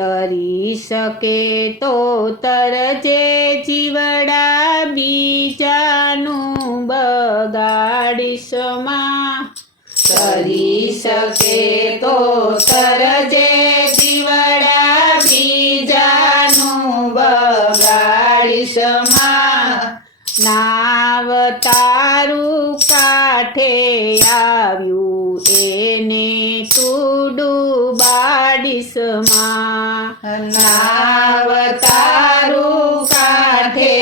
તરી શકે તો તરજે જીવડા બીજાનું બગાડીશ માં તરી શકે તો તરજે જીવડા બીજાનું બગાડીશ માં નાવ તારું કાંઠે આવ્યું એને તું ડૂબાડીશ માં નાવ તારું કાંઠે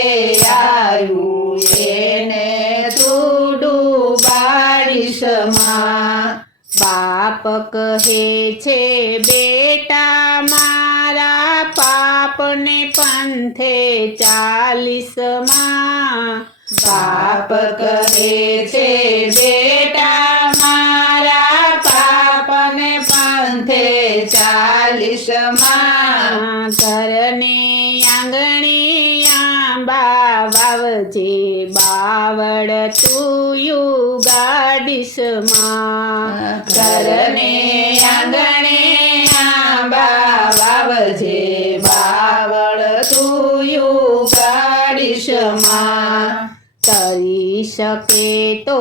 આવ્યું એને તું ડૂબાડીશ માં બાપ કહે છે બેટા મારા પાપને પંથે ચાલીસ માં બાપ કહે છે બેટા મારા પાપને પંથે ચાલીસ માં ઘરને આંગણે આંબા વાવજે બાવળ તું યુગાડીશ માં ઘરને આંગણે આંબા વાવજે બાવળ તું યુગાડીશ માં તરી શકે તો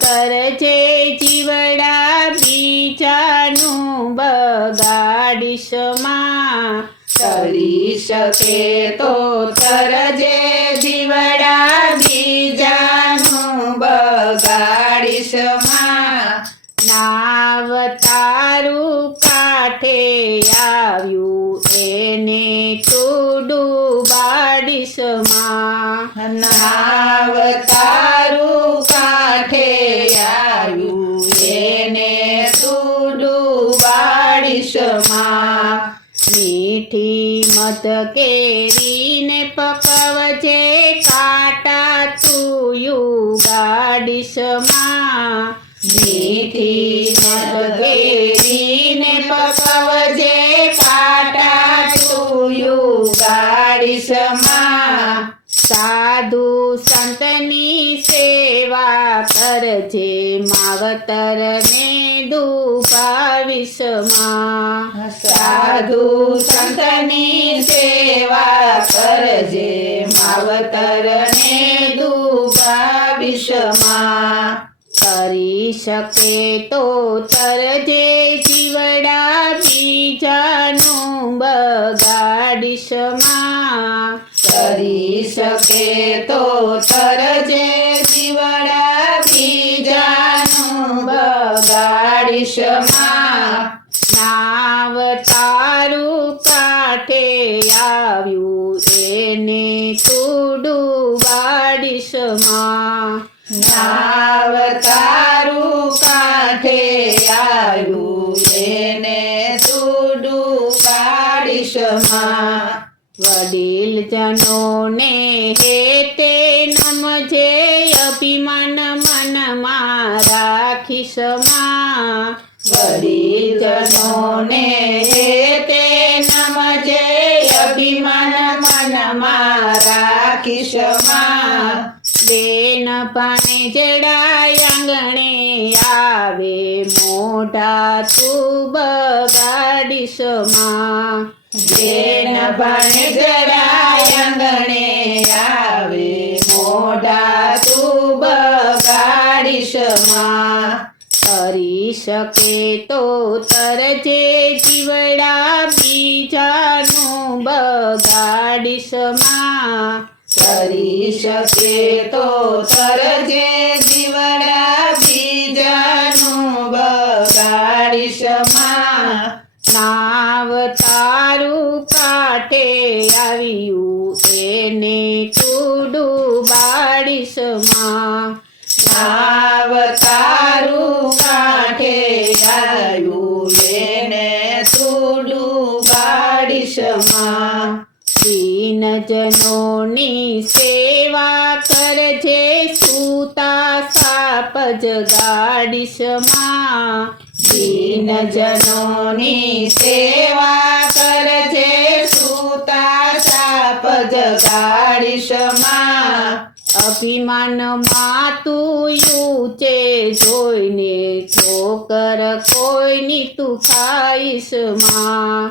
તરજે જીવડા બીજાનું બગાડીશ માં તરી શકે તો તરજે જીવડા બીજાનું બગાડીશ માં નાવ તારું કાંઠે આવ્યું એને તું ડૂબાડીશ માં નાવ તારું કાંઠે આવ્યું એને તું ડૂબાડીશ માં મીઠી મધ કેરીને પકવજે કાંટા તું યુગાડીશ માં મીઠી મધ કેરીને પકવજે કાંટા તું યુગાડીશ માં સાધુ સંતની સેવા કરજે માવતરને દુભાવીશ માં સાધુ સંતની સેવા કરજે માવતરને દુભાવીશ માં તરી શકે તો તરજે જીવડા બીજાનું બગાડીશ માં તરી શકે તો તરજે જીવડા બીજાનું બગાડીશ માં નાવ તારું કાંઠે આવ્યું એને તું ડૂબાડીશ માં નાવ તારું કાંઠે આવ્યું એને તું ડૂબાડીશ માં વડીલ જનોને હેતે નમજે અભિમાન મનમાં રાખીશ માં વડીલ જનોને હેતે નમજે અભિમાન મનમાં રાખીશ માં બેન પાને જડાય આંગણે આવે મોઢા તું બગાડીશ માં બેન પાને જડાય આંગણે આવે મોઢા તું બગાડીશ માં તરી શકે તો તરજે જીવડા બીજાનું બગાડીશ માં તરી શકે તો તરજે જીવડા બીજાનું બગાડીશ માં નાવ તારું કાંઠે આવ્યું એને તું ડૂબાડીશ માં નાવ તારું કાંઠે આવ્યું એને તું ડૂબાડીશ માં દીન જનોની સેવા કરજે સૂતા સાપ જગાડીશ માં દીન જનોની સેવા કરજે સૂતા સાપ જગાડીશ માં અભિમાનમાં તું ઊંચે જોઈને ઠોકર કોઈની તું ખાઈશ માં.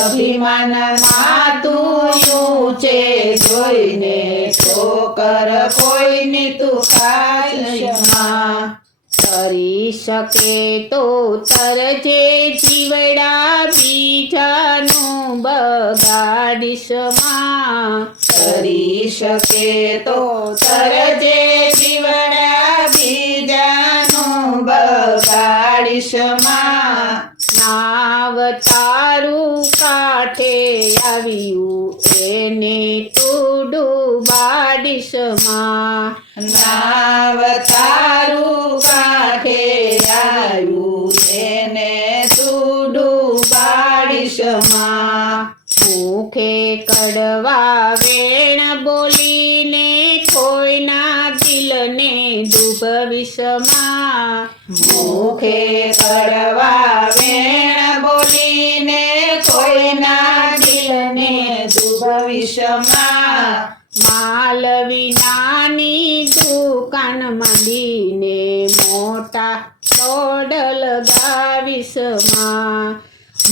અભિમાનમાં તું ઊંચે જોઈને ઠોકર કોઈની તું ખાઈશ માં. તરી શકે તો તરજે જીવડા બીજાનું બગાડીશ માં. કરી શકે તો તરજે જીવડા બીજાનું બગાડીશ માં. નાવ તારું કાંઠે આવ્યું એને તું ડૂબાડીશ માં. નાવ તારું કાંઠે આવ્યું એને તું ડૂબાડીશ માં. મુખે કડવા વેણ બોલીને કોઈના દિલને ડૂબવીશ માં. મુખે કડવા વેણ બોલીને કોઈના દિલને ડૂબાવીશ માં. માલ વિનાની દુકાન માંડીને મોટા બોર્ડ લગાવીશ માં.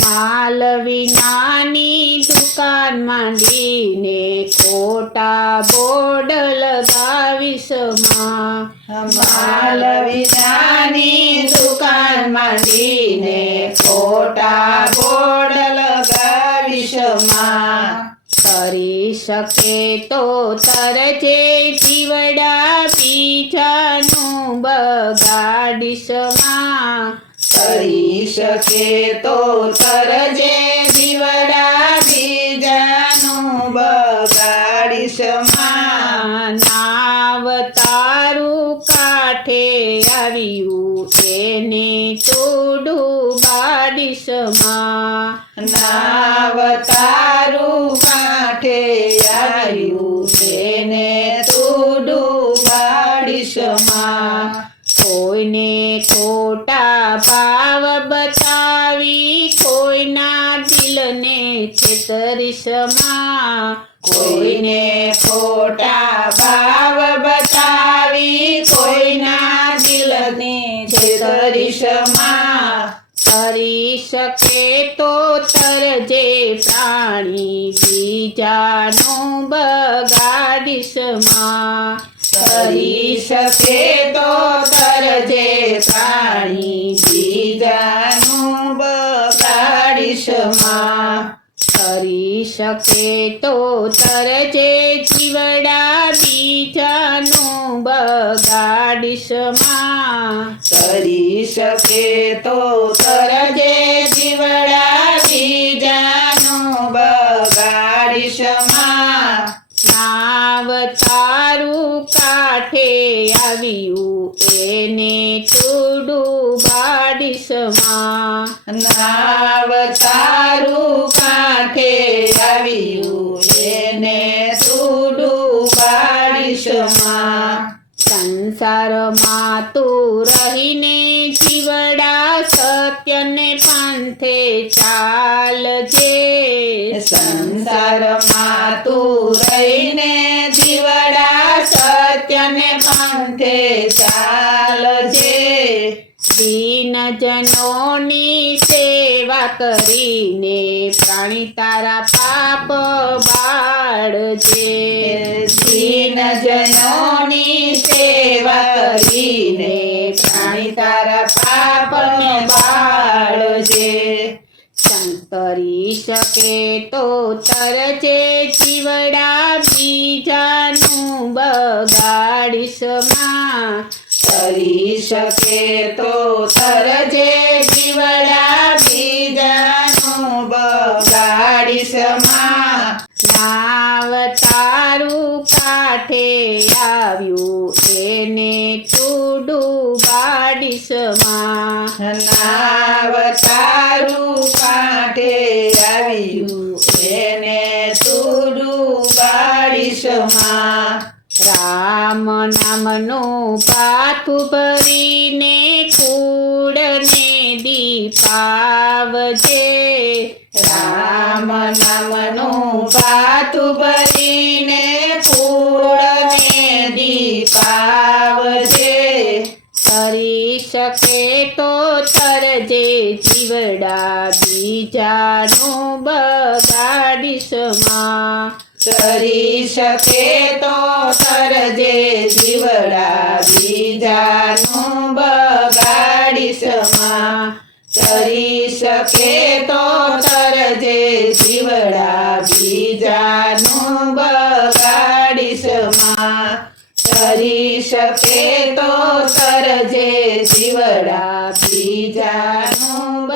માલ વિનાની દુકાન માંડીને ખોટા બોર્ડ લગાવીશ માં. માલ વિનાની દુકાન માંડીને ખોટા બોર્ડ લગાવીશ માં. કરી શકે તો તરજે જીવડા બીજાનું બગાડીશ માં. કરી શકે તો તરજે જીવડા બીજાનું બગાડીશ માં. નાવ તારું કાંઠે આવ્યું એને તું ડૂબાડીશ માં. નાવ તારું કાંઠે આવ્યું એને તું ડૂબાડીશ માં. કોઈને ખોટા ભાવ બતાવી કોઈના દિલને છેતરીશ માં. કોઈને ખોટા ભાવ બતાવી કોઈના દિલને છેતરીશ માં. કરી શકે તો તરજે પ્રાણી બીજાનું બગાડીશ માં. કરી શકે તો તરજે પ્રાણી બીજાનું બગાડીશ માં. કરી શકે તો તરજે જીવડા બીજાનું બગાડીશ માં. કરી શકે તો તરજે જીવડા બીજાનું બગાડીશ માં. નાવ તારું કાંઠે આવ્યું એને તું ડૂબાડીશ માં. નાવ તારું કાંઠે આવ્યું એને તું ડૂબાડીશ માં. સંસારમાં તું રહીને જીવડા સત્યને પાંથે ચાલજે. સંસારમાં તું રહીને જીવડા સત્યને પાંથે ચાલજે. દીનજનોની સેવા કરીને પ્રાણી તારા પાપ બાળજે. દીનજનોની સેવા કરીને પ્રાણી તારા પાપને બાળજે. કરી શકે તો તરજે જીવડા બીજાનું બગાડીશ માં. કરી શકે તો તરજે જીવડા બીજાનું બગાડીશ માં. નાવ તારું કાંઠે આવ્યું એને તું ડૂબાડીશ માં. નાવ તારું કાંઠે આવ્યું એને તું ડૂબાડીશ માં. રામ નામનું પાથું ભરીને કૂડને દીપાવજે. રામ નામનું પાતું ભરીને કૂળને તારી પાવજે કરી શકે તો તરજે જીવડા બીજાનું બગાડીશમાં તરી શકે તો તરજે જીવડા બીજાનું બગાડીશમાં તરી શકે તો તરજે જીવડા બીજાનું બગાડીશમાં તરી શકે તો તરજે જીવડા બીજાનું